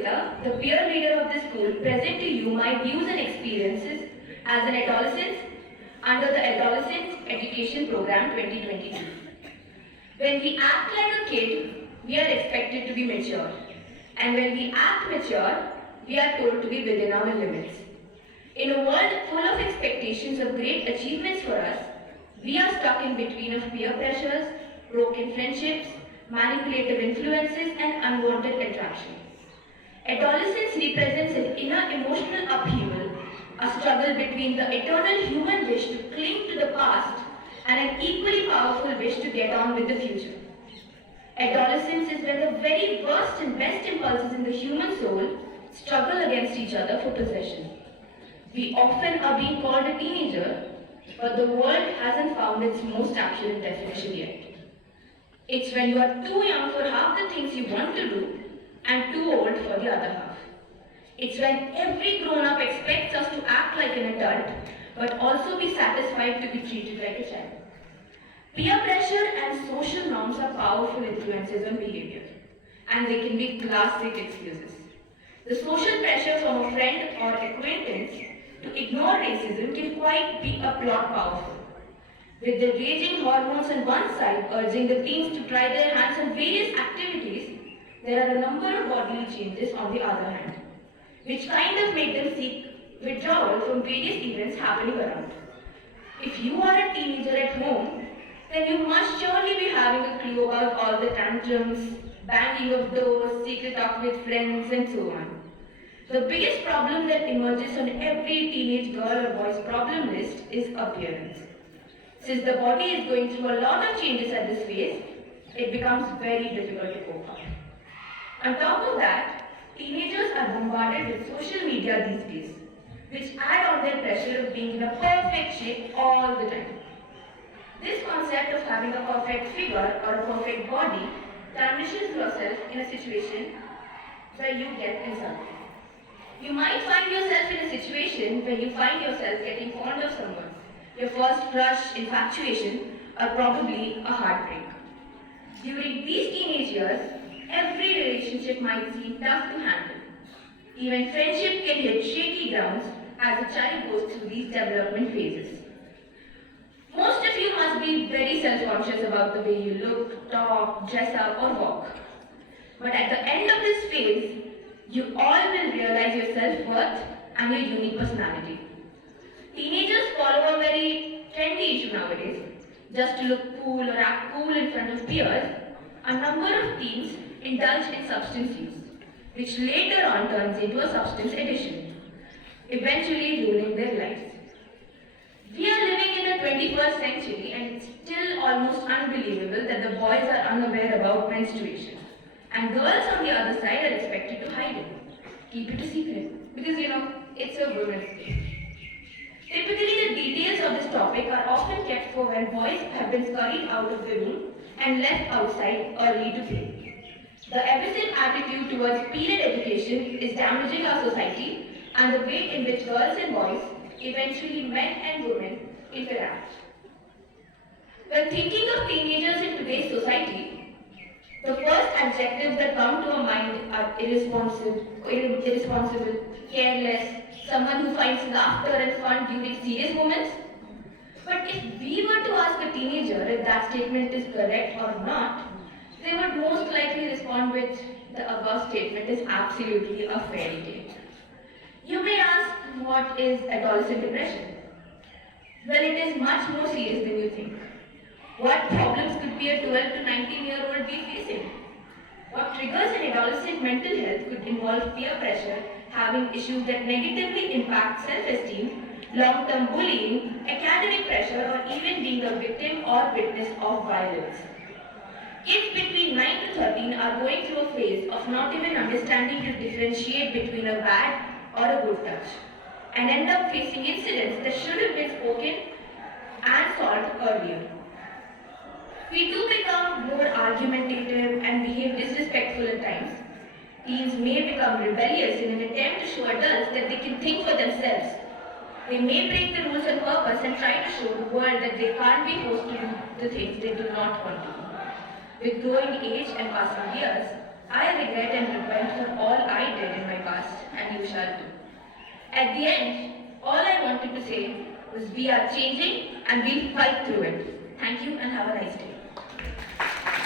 Nivedita, the peer leader of the school, present to you my views and experiences as an adolescent under the Adolescence Education Program 2022. When we act like a kid, we are expected to be mature. And when we act mature, we are told to be within our limits. In a world full of expectations of great achievements for us, we are stuck in between of peer pressures, broken friendships, manipulative influences, and unwanted attraction. Adolescence represents an inner emotional upheaval, a struggle between the eternal human wish to cling to the past and an equally powerful wish to get on with the future. Adolescence is when the very worst and best impulses in the human soul struggle against each other for possession. We often are being called a teenager, but the world hasn't found its most accurate definition yet. It's when you are too young for half the things you want to do and too old for the other half. It's when every grown-up expects us to act like an adult, but also be satisfied to be treated like a child. Peer pressure and social norms are powerful influences on behavior, and they can be classic excuses. The social pressure from a friend or acquaintance to ignore racism can quite be a plot powerful. With the raging hormones on one side urging the teens to try their hands on various activities, there are a number of bodily changes on the other hand, which kind of make them seek withdrawal from various events happening around. If you are a teenager at home, then you must surely be having a clue about all the tantrums, banging of doors, secret talk with friends, and so on. The biggest problem that emerges on every teenage girl or boy's problem list is appearance. Since the body is going through a lot of changes at this phase, it becomes very difficult to cope up. On top of that, teenagers are bombarded with social media these days, which add on their pressure of being in a perfect shape all the time. This concept of having a perfect figure or a perfect body tarnishes yourself in a situation where you get insulted. You might find yourself in a situation where you find yourself getting fond of someone. Your first crush, infatuation, or probably a heartbreak. During these teenage years, every relationship might seem tough to handle. Even friendship can hit shaky grounds as a child goes through these development phases. Most of you must be very self-conscious about the way you look, talk, dress up, or walk. But at the end of this phase, you all will realize your self-worth and your unique personality. Teenagers follow a very trendy issue nowadays. Just to look cool or act cool in front of peers, a number of teens indulge in substance use, which later on turns into a substance addiction, eventually ruining their lives. We are living in the 21st century and it's still almost unbelievable that the boys are unaware about menstruation. And girls on the other side are expected to hide it. Keep it a secret. Because it's a women's thing. Typically, the details of this topic are often kept for when boys have been scurried out of the room and left outside early to play. The abusive attitude towards period education is damaging our society and the way in which girls and boys, eventually men and women, interact. When thinking of teenagers in today's society, the first adjectives that come to our mind are irresponsible, careless, someone who finds laughter and fun during serious moments. But if we were to ask a teenager if that statement is correct or not, they would most likely respond with, the above statement is absolutely a fairy tale. You may ask, what is adolescent depression? Well, it is much more serious than you think. What problems could be a 12 to 19-year-old be facing? What triggers an adolescent mental health could involve peer pressure, having issues that negatively impact self-esteem, long-term bullying, academic pressure, or even being a victim or witness of violence. Kids between 9 to 13 are going through a phase of not even understanding to differentiate between a bad or a good touch, and end up facing incidents that should have been spoken and solved earlier. We do become more argumentative and behave disrespectful at times. Teens may become rebellious in an attempt to show adults that they can think for themselves. They may break the rules on purpose and try to show the world that they can't be forced to do the things they do not want to. With growing age and passing years, I regret and repent for all I did in my past, and you shall too. At the end, all I wanted to say was we are changing and we'll fight through it. Thank you and have a nice day.